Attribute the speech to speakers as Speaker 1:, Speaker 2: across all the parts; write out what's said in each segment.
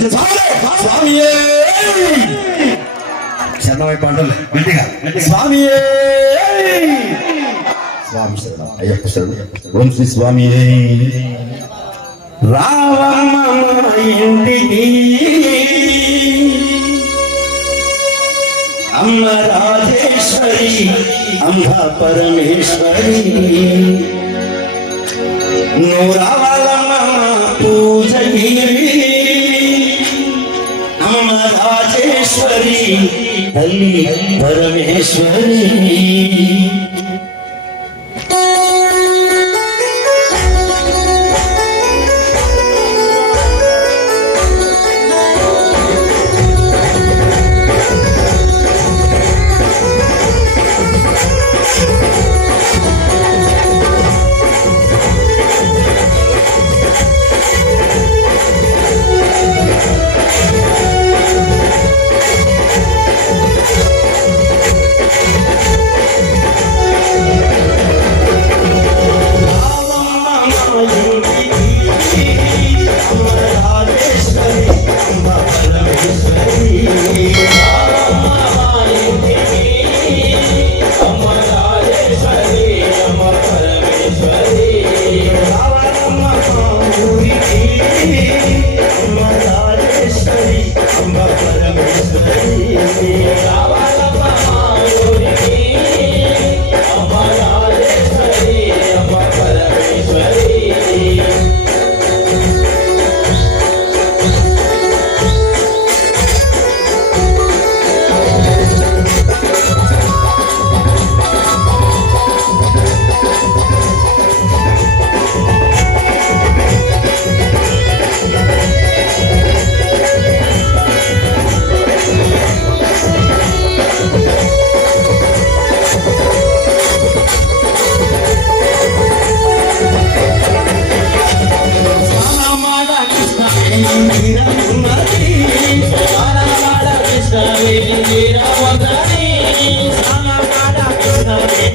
Speaker 1: స్వామియే
Speaker 2: శరణమై పంటలు గట్టిగా
Speaker 1: స్వామియే స్వామి శరణం. అయ్యప్ప శరణం. ఓం శ్రీ స్వామి! రావమ్మ ఇంటికి అమ్మ రాధేశ్వరి అమ్మ పరమేశ్వరి. నువ్వు రావాలమ్మ పూజకి అమ్మ రాజేశ్వరి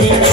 Speaker 1: Thank you.